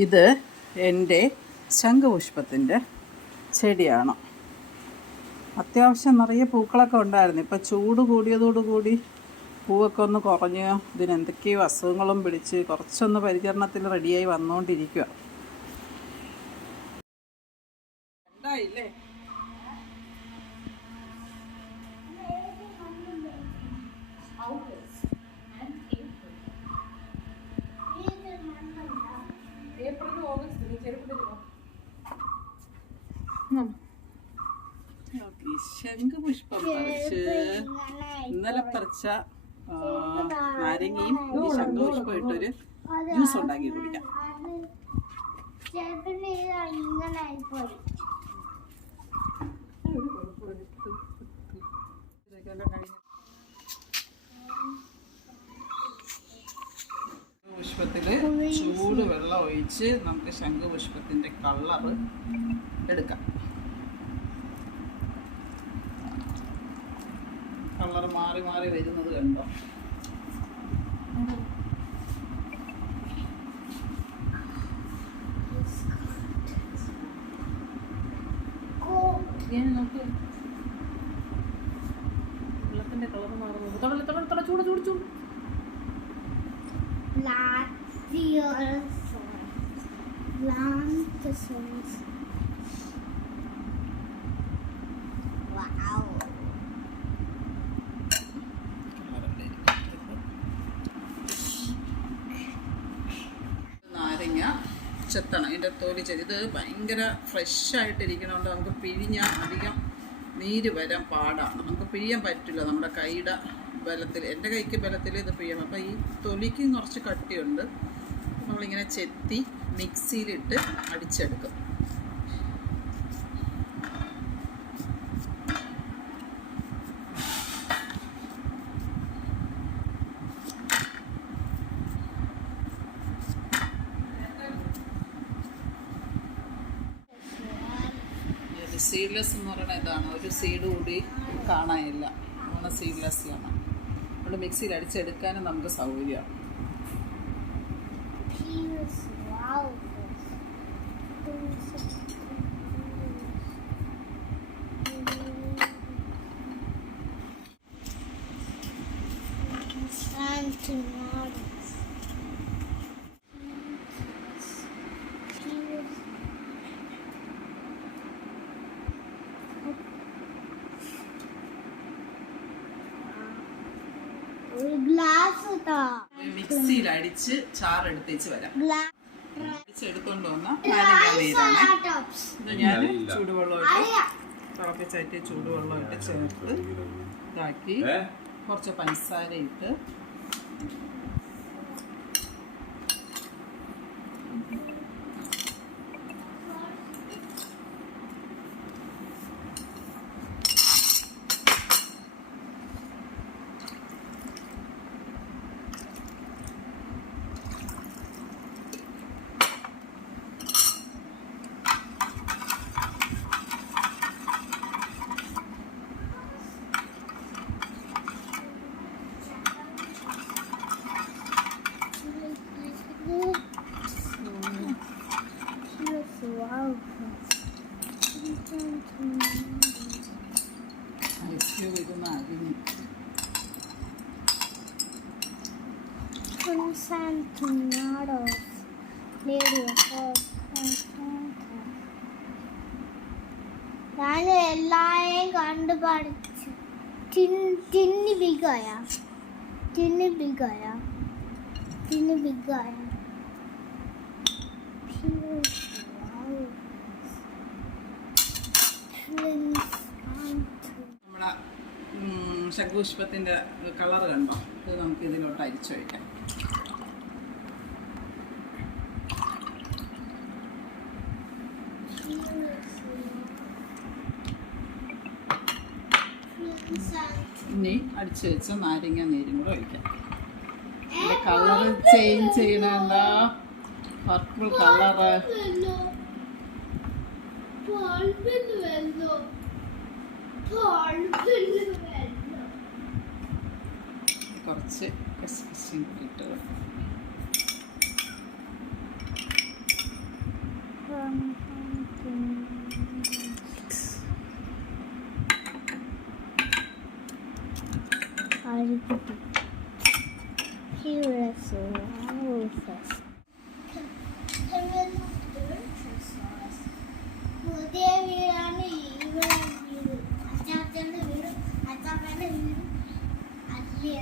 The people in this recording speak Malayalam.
ഇത് എൻ്റെ ശംഖുപുഷ്പത്തിൻ്റെ ചെടിയാണ്. അത്യാവശ്യം നിറയെ പൂക്കളൊക്കെ ഉണ്ടായിരുന്നു. ഇപ്പം ചൂട് കൂടിയതോടുകൂടി പൂവൊക്കെ ഒന്ന് കുറഞ്ഞ് ഇതിനെന്തൊക്കെയോ അസുഖങ്ങളും പിടിച്ച് കുറച്ചൊന്ന് പരിചരണത്തിൽ റെഡിയായി വന്നുകൊണ്ടിരിക്കുക. ഉണ്ടായില്ലേ? ശംഖുപുഷ്പം പറിച്ച് ഇന്നലെ പറിച്ച നാരങ്ങയും ഈ ശംഖുപുഷ്പം ഇട്ടൊരു ജ്യൂസ് ഉണ്ടാക്കി കുടിക്കാം. പുഷ്പത്തില് ചൂട് വെള്ളം ഒഴിച്ച് നമുക്ക് ശംഖുപുഷ്പത്തിന്റെ കളറ് എടുക്കാം. കളർ മാറി മാറി വരുന്നത് കണ്ടോ? വെള്ളത്തിന്റെ കളർ മാറുന്നത് ചൂട് ചൂട് ചൂട്. നാരങ്ങ ചെത്തണം, ഇതിൻ്റെ തോലി ചെത്തി. ഇത് ഭയങ്കര ഫ്രഷായിട്ടിരിക്കണോണ്ട് നമുക്ക് പിഴിഞ്ഞാൽ അധികം നീര് വരാൻ പാടാണ്. നമുക്ക് പിഴിയാൻ പറ്റില്ല നമ്മുടെ കൈയുടെ ബലത്തിൽ. എൻ്റെ കൈക്ക് ബലത്തിൽ ഇത് പിഴിയണം. അപ്പോൾ ഈ തൊലിക്കും കുറച്ച് കട്ടിയുണ്ട്. നമ്മളിങ്ങനെ ചെത്തി മിക്സിയിലിട്ട് അടിച്ചെടുക്കും. സീഡ്ലെസ് എന്ന് പറയുന്നത് ഇതാണ്. ഒരു സീഡ് കൂടി കാണാനില്ല. അങ്ങനെ സീഡ്ലെസ്സിലാണ്. നമ്മൾ മിക്സിയിൽ അടിച്ചെടുക്കാനും നമുക്ക് സൗകര്യമാണ്. മിക്സിയിൽ അടിച്ച് ചാറെടുത്തേച്ച് വരാം. അടിച്ചെടുത്തോണ്ട് വന്ന ഇത് ഞാൻ ചൂടുവെള്ളമായിട്ട് തിളപ്പിച്ചായിട്ട് ചൂടുവെള്ളമായിട്ട് ചേർത്ത് ഇതാക്കി കുറച്ച് പഞ്ചസാര ഇട്ട് ഞാൻ എല്ലാരെയും കണ്ടുപഠിച്ചു. ടിന്ന് ബിഗായ നമ്മളെ ശംഖുപുഷ്പത്തിന്റെ കളർ കണ്ടോ? ഇത് നമുക്ക് ഇതിലോട്ട് അരിച്ചു വയ്ക്കാം. ഇനി അടിച്ചു വെച്ച നാരങ്ങ നീരും കൂടെ ഒഴിക്കാം. ഇതിന്റെ കളർ ചേഞ്ച് ചെയ്യണ എന്താ? Purple colour. കുറച്ച് കസ്കസും ഇട്ട് പഴുക്കുട്ടി. പുതിയ വീടാണ് ഇവിടെ വീട്. അച്ചാച്ചന്റെ വീട്, അച്ചാപ്പന്റെ വീട്, അല്ലേ